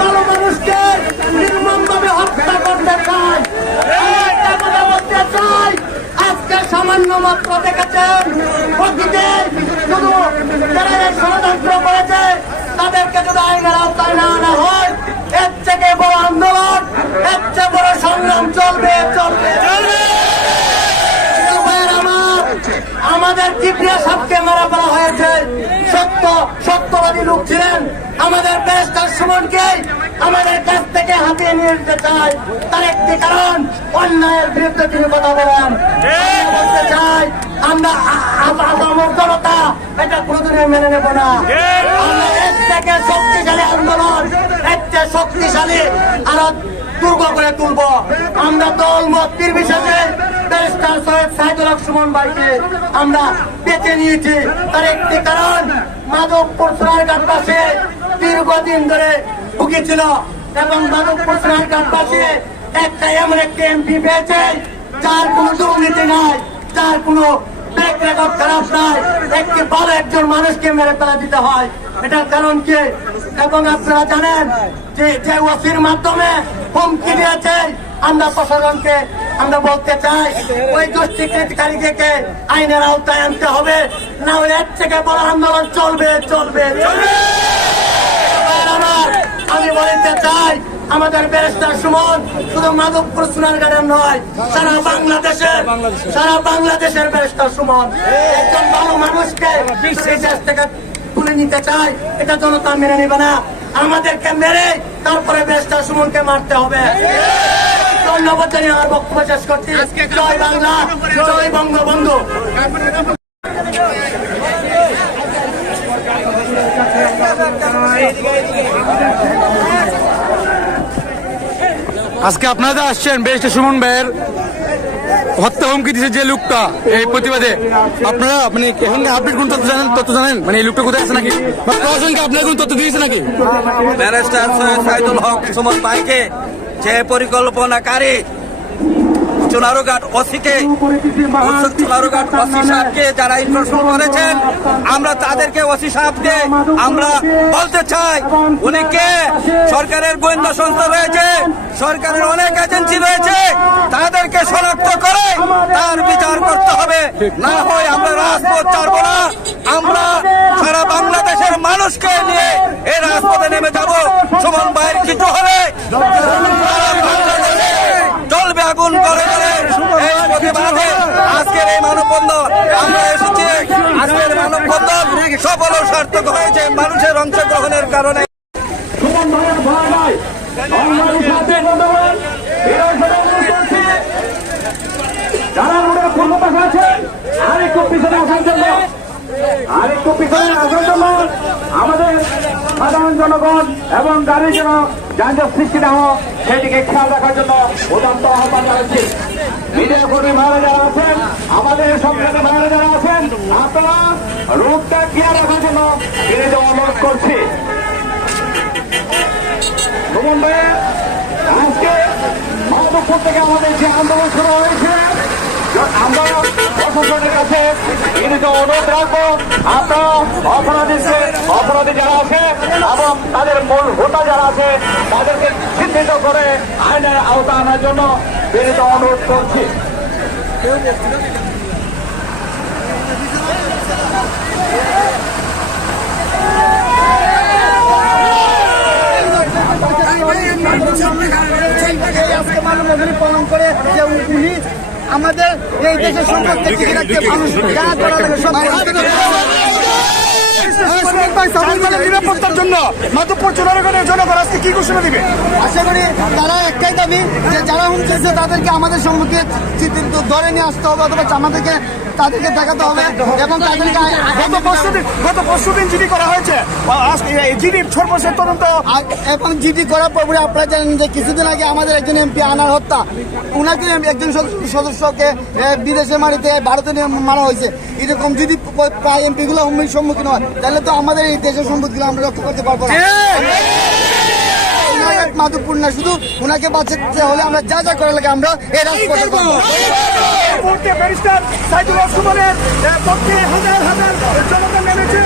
ভালো মানুষকে নির্মমভাবে হত্যা করতে চায়। একটা কথা বলতে চাই, আজকে সামান্য মাত্র দেখেছেন প্রকৃতি শুধু যারা এই ষড়যন্ত্র করেছে তাদেরকে যদি আইনের আওতায় না আনা হয়, এর থেকে বড় আন্দোলন, এর চেয়ে বড় সংগ্রাম চলবে চলবে চলবে। আমাদের কিবরিয়া সাহেবকে মারা ফেলা হয়েছে, সত্যবাদী লোক ছিলেন। আমাদের ব্যারিস্টার সুমনকে আমাদের কাছ থেকে হাতিয়ে নিয়ে যেতে চায়, তার একটি কারণ অন্যায়ের বিরুদ্ধে তিনি কথা বলেন। বলতে চাই আমরা আপামর জনতা এটা কোনদিনে মেনে নেব না। আমরা এর থেকে শক্তিশালী আন্দোলন, এর চেয়ে শক্তিশালী আরো দুর্গ করে তুলব। আমরা দল মত নির্বিশেষে ব্যারিস্টার সৈয়দ সাইদুল হক সুমন ভাইকে আমরা বেছে নিয়েছি। তার একটি কারণ মাধবপুর সোনারঘাটবাসী দীর্ঘদিন ধরে ভুগেছিল এবং মাধবপুর সোনারঘাটবাসী একটা এমন একটি এমপি পেয়েছে যার কোনো দুর্নীতি নাই, যার কোনো ব্যাক রেকর্ড খারাপ নাই। একটি ভালো একজন মানুষকে মেরে ফেলা দিতে হয়, এটার কারণ কি? এবং আপনারা জানেন যে ওসির মাধ্যমে হুমকি দিয়েছে, আমরা প্রশাসনকে আমরা বলতে চাই ওই দুষ্কৃতিকারীদেরকে আইনের আওতায় আনতে হবে, না হলে এর থেকে বড় আন্দোলন চলবে চলবে চলবে। আমি বলতে চাই আমাদের ব্যারিস্টার সুমন শুধু মাধবপুর সোনারঘাটের নয়, সারা বাংলাদেশের ব্যারিস্টার সুমন একজন ভালো মানুষকে সেই দেশ থেকে তুলে নিতে চাই, এটা জনতা মেনে নেবে না। আমাদেরকে মেরে তারপরে ব্যারিস্টার সুমনকে মারতে হবে। ধন্যবাদ জানিয়ে আমার বক্তব্য শেষ করছি। জয় বাংলা, জয় বঙ্গবন্ধু। আজকে আপনারা আসছেন ব্যারিস্টার সুমন ভাইয়ের হত্যা হুমকি দিচ্ছে যে লোকটা, এই প্রতিবাদে আপনারা মানে আপডেট কোন তথ্য জানেন? মানে এই লোকটা কোথায় আছে নাকি, প্রশাসনকে আপনার কোন তথ্য দিয়েছে নাকি? ব্যারিস্টার সৈয়দ সাইদুল হক সুমন ভাইকে যে পরিকল্পনাকারী চুনারুঘাট ওসি সাহেবকে যারা ইনফরমেশন করেছেন, আমরা তাদেরকে ওসি সাহেবকে আমরা বলতে চাই উনি কে। সরকারের গোয়েন্দা সংস্থা রয়েছে, সরকারের অনেক এজেন্সি রয়েছে, তাদেরকে শনাক্ত করে তার বিচার করতে হবে, না হয় আমরা রাজপথ ছাড়বো না। আমরা সারা বাংলাদেশের মানুষকে নিয়ে এই রাজপথে নেমে যাব। সুমন ভাইয়ের কিছু হলে চলবে আগুন করে করে। এই প্রতিবাদে আজকের এই মানববন্ধন আমরা এসেছি। আজকের মানববন্ধন সফল ও সার্থক হয়েছে মানুষের অংশগ্রহণের কারণে। যারা রোডের পূর্ব পাশে আছেন আরেকটু পিছনে আসার জন্য আমাদের সাধারণ জনগণ এবং গাড়ি যেন যানজট সৃষ্টি না হোক সেদিকে খেয়াল রাখার জন্য উদাত্ত আহ্বান জানাচ্ছি। মিডিয়া কর্মী ভাইরা যারা আছেন, আমাদের সংগ্রামী ভাইরা যারা আছেন, আপনারা রোডটা খেয়াল রাখার জন্য বিনীত অনুরোধ করছি। সুমন ভাই, আজকে মাধবপুর থেকে আমাদের যে আন্দোলন শুরু হয়েছে, আমরা প্রশাসনের কাছে বিনীত অনুরোধ রাখবো, আপনারা অপরাধী যারা আছে এবং তাদের মূল হোতা যারা আছে তাদেরকে চিহ্নিত করে আইনের আওতা আনার জন্য বিনীত অনুরোধ করছি। পালন করে যে উনি আমাদের এই দেশের সম্পর্কে নিরাপত্তার জন্য মাধবপুর চুনারুঘাটের জনগণ আজকে কি ঘোষণা দিবে? আশা করি তারা একটাই দাবি যে যারা হুমছে তাদেরকে আমাদের সম্মুখে ধরে নিয়ে আসতে হবে, অথবা আমাদেরকে তাদেরকে দেখাতে হবে এবং তাদেরকে গত পরশুদিন জিডি করা হয়েছে, জিডির সর্বশেষ তদন্ত এবং জিডি করার পর আপনারা জানেন যে কিছুদিন আগে আমাদের একজন এমপি আনার হত্যা, উনাকে একজন সদস্যকে বিদেশে মারিতে ভারতে মারা হয়েছে। এরকম যদি প্রায় এমপি গুলো হুমকির সম্মুখীন হয় তাহলে তো আমাদের এই দেশের সম্পদগুলো আমরা রক্ষা করতে পারবো না। মাধবপুর না, শুধু ওনাকে বাঁচাতে হলে আমরা যা যা করা লাগে আমরা এই রাজপথে করবো। ব্যারিস্টার সাইদুল হক সুমনের পক্ষে হাজার হাজার জনতা নেমেছে।